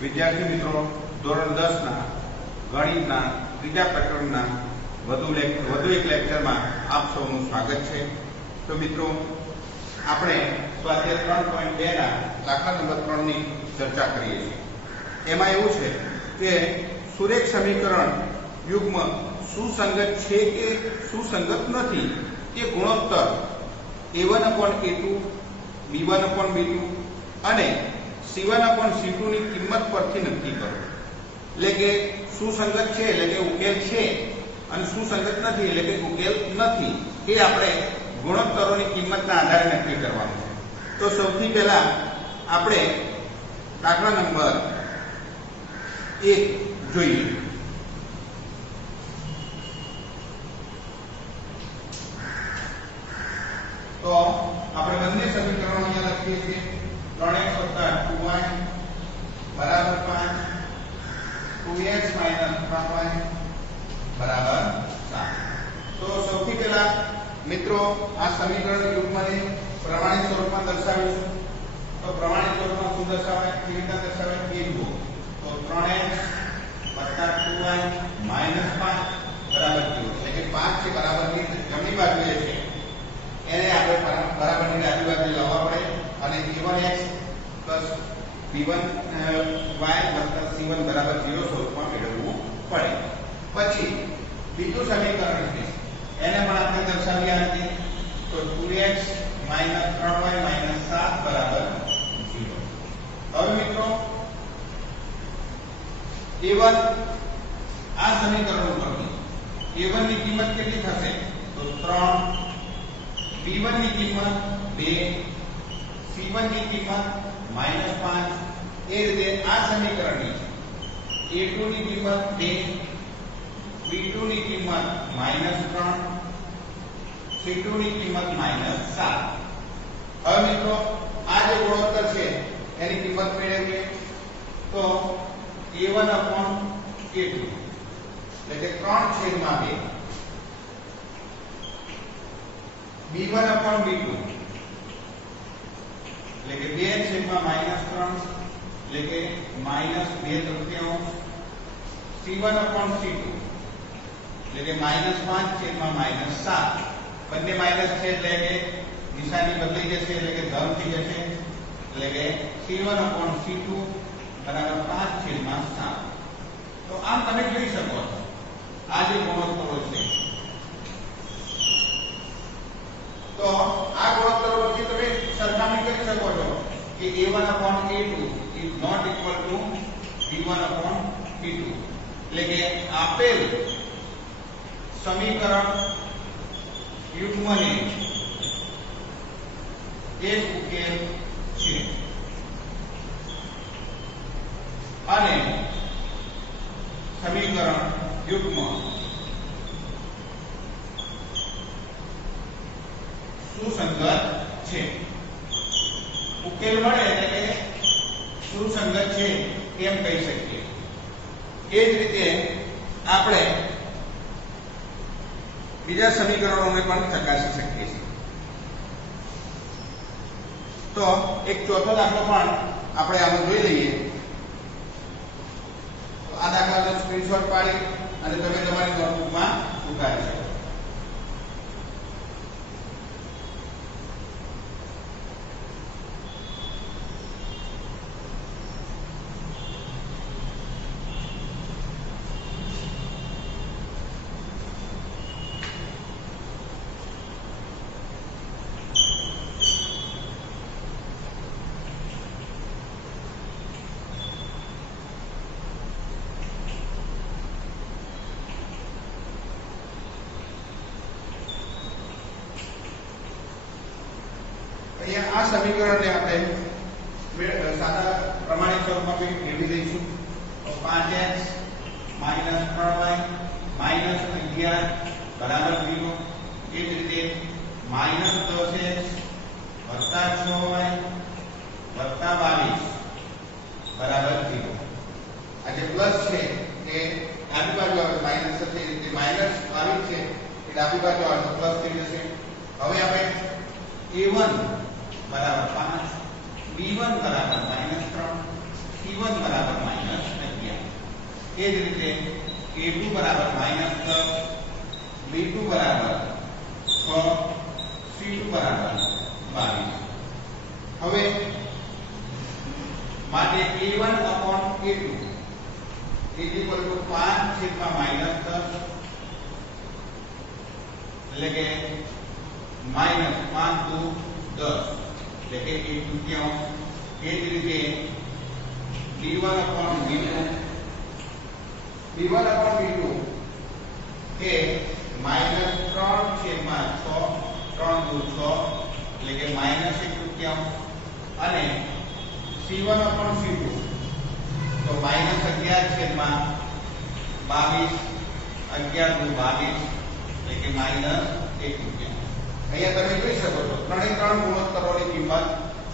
વિદ્યાર્થી મિત્રો, ધોરણ 10 ના ગણિતના ત્રીજા પ્રકરણના વધુ એક લેક્ચરમાં આપ સૌનું સ્વાગત છે. તો મિત્રો, આપણે સ્વાધ્યાય 3.2 ના દાખલા નંબર 3 ની ચર્ચા કરીએ છીએ. એમાં એવું છે કે સુરેખ સમીકરણ યુગ્મ સુસંગત છે કે સુસંગત નથી તે ગુણોત્તર a1/a2 b1/b2 અને c1/c2 ની કિંમત પરથી નક્કી કરો. એટલે કે સુસંગત છે એટલે કે ઉકેલ છે અને સુસંગત નથી એટલે કે ઉકેલ નથી. એ આપણે ગુણોત્તરોની કિંમતના આધારે નક્કી કરવાનું છે. તો સૌથી પહેલા આપણે દાખલા નંબર 1 જોઈએ. તો આપણે બંને સમીકરણો અહીંયા લખીએ છીએ. 3x + 2y બરાબર 5, 2x - 3y બરાબર 7. તો સૌથી પહેલા મિત્રો આ સમીકરણ યુગ્મને પ્રમાણિત સ્વરૂપમાં દર્શાવીશું. તો પ્રમાણિત સ્વરૂપમાં શું દર્શાવાય, કેવી રીતે દર્શાવાય એ જુઓ. તો 3x + 2y - 5 બરાબર 0. એટલે કે 5 છે બરાબરની જમણી બાજુએ છે એને આપણે બરાબરની ડાબી બાજુ લાવવા પડે અને a1x + b1y + c1 બરાબર 0 સ્વરૂપમાં મેળવવું પડે. પછી બીજું સમીકરણ છે એને પણ આપણે દર્શાવી આ રીતે. તો 2x - 3y - 7 બરાબર 0. હવે મિત્રો a1 આ સમીકરણ ઉપરથી a1 ની કિંમત કેટલી થશે? તો 3, b1 ની કિંમત 2, c1 ની કિંમત -5. એ રીતે આ સમીકરણની a2 ની કિંમત 2, b2 ની કિંમત -3, c2 ની કિંમત -7. હવે મિત્રો આ જે ગુણોત્તર છે એની કિંમત મેળવીએ. તો a1/a2 એટલે કે 3/2, b1/b2 એટલે કે 2/-3 એટલે કે -2/3, c1/c2 એટલે કે -5/-7. બંને માઈનસ છે એટલે કે નિશાની બદલાઈ જશે એટલે કે ધન થઈ જશે. એટલે કે c1/c2 બરાબર 5/7. તો આમ તમે જોઈ શકો છો આ જે ગુણોત્તરો છે. તો આ ગુણોત્તરો વચ્ચે તમે સરખામણી કરી શકો છો કે a1/a2 is not equal to b1/b2. એટલે કે આપેલ સમીકરણ યુગ્મને એ ઉકેલ છે અને સમીકરણ યુગ્મ સુસંગત છે. ઉકેલ મળે એટલે કે સુસંગત છે એમ કહી શકીએ. એ જ રીતે આપણે બીજા સમીકરણોને પણ ચકાસી શકીએ છીએ. તો એક ચોથો દાખલો પણ આપણે આમાં જોઈ લઈએ. તો આ દાખલાનો સ્ક્રીનશોટ પાડી અને તમે તમારી નોટબુકમાં ઉતારી શકો. આ સમીકરણને આપણે સાદા પ્રમાણિત સ્વરૂપમાં મેળવી દઈશું. તો 5x - 3y - 11 બરાબર 0. એ જ રીતે -10x + 6y + 22 બરાબર 0. આ જે પ્લસ છે એ ડાબી બાજુ આવે, માઈનસ છે એટલે -22 છે એ ડાબી બાજુ આવે તો પ્લસ થઈ જશે. હવે આપણે a1 બરાબર 5, b1 બરાબર -3, c1 C1 બરાબર -11. એ જ રીતે A2 બરાબર -10, B2 બરાબર 6, C2 બરાબર 22. હવે માટે A1 upon A2 is equal to 5 છેદમાં -10, એટલે કે -5 દુ 10, એટલે કે 1/2. એ જ રીતે B1 upon B2 એ -3 છેદમાં 6, 3 દુ 6, એટલે કે -1/2. અને C1 upon C2 તો -11 છેદમાં 22, 11 દુ 22, એટલે કે -1/2. અહીંયા તમે જોઈ શકો છો ત્રણે ત્રણ ગુણોત્તરોની કિંમત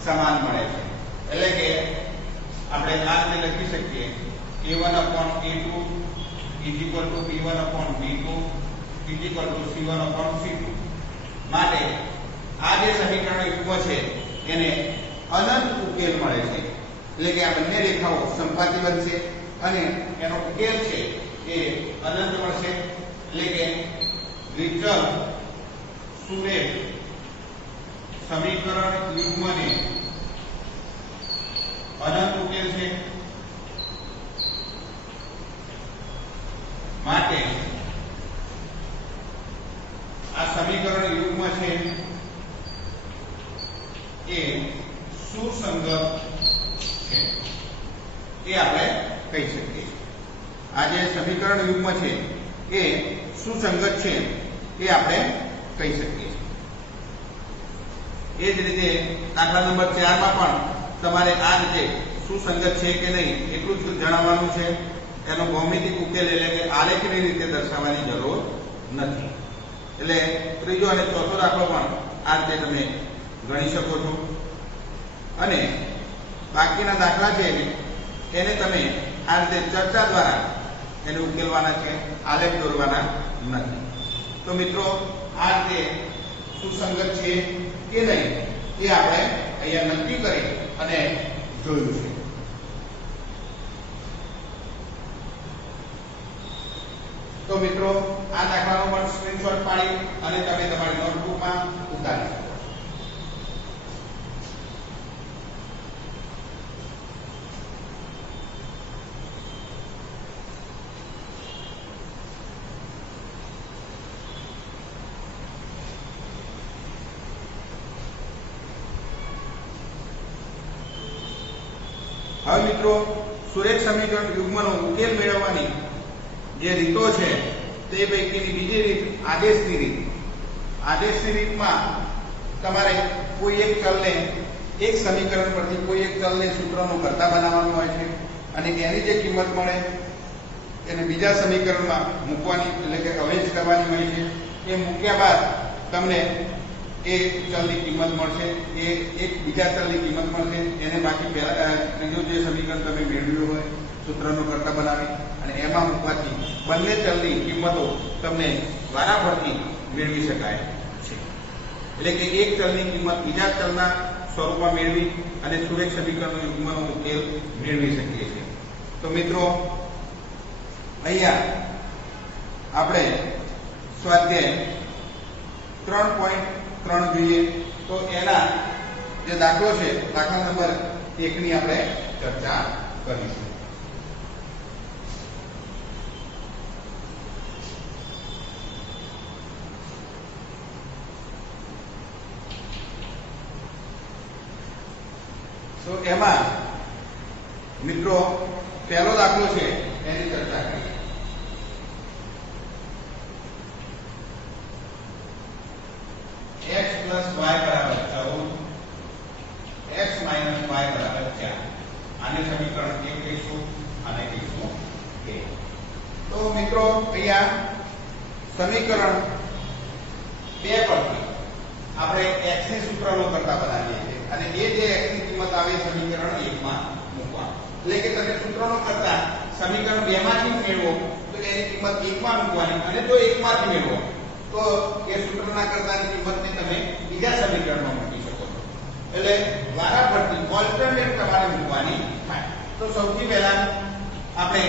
સમાન મળે છે. એટલે કે આપણે આ રીતે લખી શકીએ A1 upon A2 is equal to B1 upon B2 is equal to C1 upon C2. માટે આ જે સમીકરણ યુગ્મ છે એને અનંત ઉકેલ મળે છે. એટલે કે આ બંને રેખાઓ સંપાતી બનશે અને એનો ઉકેલ છે એ અનંત મળશે. એટલે કે દ્વિચલ સુરેખ સમીકરણ યુગ્મને અનંત ઉકેલ છે. માટે આ સમીકરણ યુગ્મ છે એ સુસંગત છે એ આપણે કહી શકીએ. આ જે સમીકરણ યુગ્મ છે એ સુસંગત છે એ આપણે કહી શકીએ. એ જ રીતે દાખલા નંબર 4 માં પણ તમારે આ રીતે સુસંગત છે કે નહીં એટલું જ જણાવવાનું છે. એનો ભૌમિતિક ઉકેલ એટલે કે આલેખની રીતે દર્શાવવાની જરૂર નથી. એટલે ત્રીજો અને ચોથો દાખલો પણ આ રીતે તમે ગણી શકો છો. અને બાકીના દાખલા છે એને તમે આ રીતે ચર્ચા દ્વારા એને ઉકેલવાના છે, આલેખ દોરવાના નથી. તો મિત્રો આ રીતે સુસંગત છે કે નહીં એ આપણે અહીંયા નક્કી કરી અને જોયું છે. તો મિત્રો આ દાખલાનો પણ સ્ક્રીનશોટ પાડી અને તમે તમારી નોટબુકમાં ઉતારી શકો. હવે મિત્રો સુરેખ સમીકરણ યુગ્મનો ઉકેલ મેળવવાની જે રીતો છે તે પૈકીની બીજી રીત આદેશની રીત. આદેશની રીતમાં તમારે કોઈ એક ચલને એક સમીકરણ પરથી કોઈ એક ચલને સૂત્રનો કર્તા બનાવવાનું હોય છે અને એની જે કિંમત મળે એને બીજા સમીકરણમાં મૂકવાની એટલે કે અવેજ કરવાની હોય છે. એ મૂક્યા બાદ તમને એ ચલની કિંમત મળશે, એ એક બીજા ચલની કિંમત મળશે. એને બાકી ત્રીજું જે સમીકરણ તમે મેળવ્યું હોય સૂત્રનો કર્તા બનાવી અને એમાં મૂકવાથી બંને ચલની કિંમતો તમને વારાફરતી મેળવી શકાય છે. એટલે કે એક ચલની કિંમત બીજા ચલના સ્વરૂપમાં મેળવી અને સુરેખ સમીકરણનો યુગ્મનો ઉકેલ મેળવી શકીએ છીએ. તો મિત્રો અહીંયા આપણે સ્વાધ્યાય 3.3 જોઈએ. તો એના જે દાખલો છે દાખલા નંબર 1 ની આપણે ચર્ચા કરીશું. તો એમાં મિત્રો પહેલો દાખલો છે એની ચર્ચા કરીએ. x plus y બરાબર 14, x minus y બરાબર 4. આને સમીકરણ 1 કહીશું, આને કહીશું 2. તો મિત્રો અહીંયા સમીકરણ 2 પરથી આપણે x ની સૂત્રનો કરતા બનાવીએ છીએ અને એ જે x ની કિંમત આવે સમીકરણ 1 માં મૂકવા. એટલે કે તમે સૂત્રનો કરતા સમીકરણ 2 માંથી મેળવો તો એની કિંમત 1 માં મૂકવાની અને જો 1 માંથી મેળવો તો એ સૂત્રના કર્તાની કિંમતને તમે બીજા સમીકરણમાં મૂકી શકો છો. એટલે વારાફરતી ઓલ્ટરનેટ તમારે મૂકવાની થાય. તો સૌથી પહેલા આપણે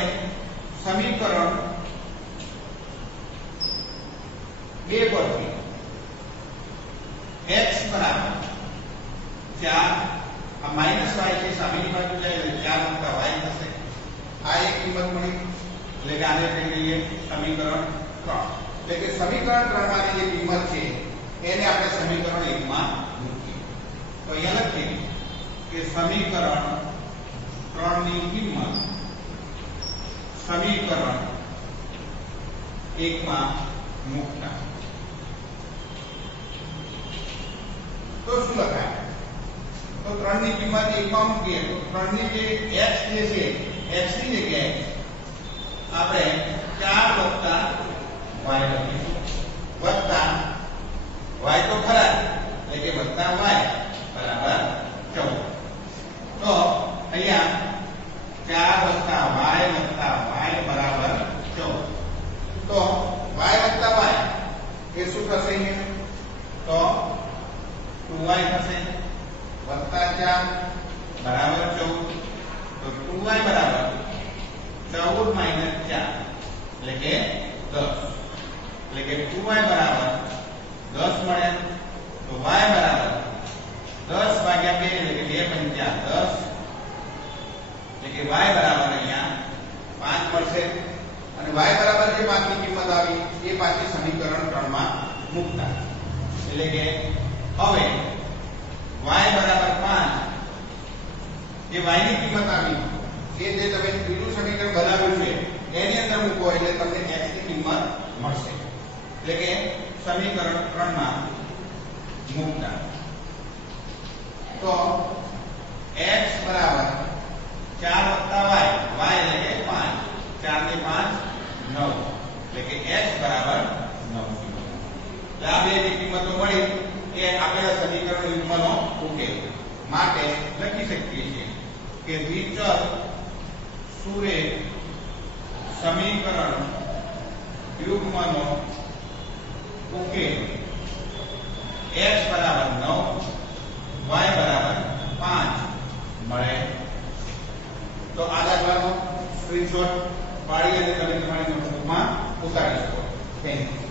સમીકરણ 2 પરથી x બરાબર 4 આ માઈનસ y છે સામેની બાજુ જાય એટલે 4 y થશે આ એક કિંમત મળી એટલે કે આને કહી દઈએ સમીકરણ 3 એટલે કે સમીકરણ 3 માંની જે કિંમત છે એને આપણે સમીકરણ 1 માં મૂકીએ તો અહીંયા લખીએ કે સમીકરણ 3 ની કિંમત સમીકરણ 1 માં મૂકતા તો શું લખાય તો 3 ની કિંમત 1 માં મૂકીએ તો 3 ની જે x જે છે x ની જગ્યાએ આપણે 4 y લખીશું વત્તા y તો ખરા એટલે કે વત્તા y બરાબર 14 તો અહીંયા 4 y બરાબર 14 તો y એ શું થશે અહીંયા તો 2y થશે વત્તા 4 બરાબર 14 તો 2y બરાબર 14 માઈનસ 4 એટલે કે 10 એટલે કે 2y બરાબર 10 મળે તો y બરાબર 10 ભાગ્યા 2 એટલે કે 2 પંચા 10 એટલે કે y બરાબર અહીંયા 5 મળશે અને y બરાબર જે 5 ની કિંમત આવી એ પાછી સમીકરણ 3 માં મૂકતા એટલે કે હવે y બરાબર 5 જે y ની કિંમત આવી એ જે તમે બીજું સમીકરણ બનાવ્યું છે એની અંદર મૂકો એટલે તમને x ની કિંમત મળશે એટલે કે સમીકરણ 3 માં મૂકતા તો x બરાબર 4 y એટલે કે 5 4 ને 5 9 એટલે કે x બરાબર 9 એટલે આ બે જે કિંમતો મળી એ આપેલા સમીકરણ યુગ્મનો ઉકેલ માટે લખી શકીએ છીએ કે દ્વિચલ સૂરે સમીકરણ યુગ્મનો ઉકેલ x બરાબર 9 y બરાબર 5 મળે તો આ દાખલાનો સ્ક્રીનશોટ પાડી અને તમે તમારી નોટબુકમાં ઉતારી શકો. Thank you.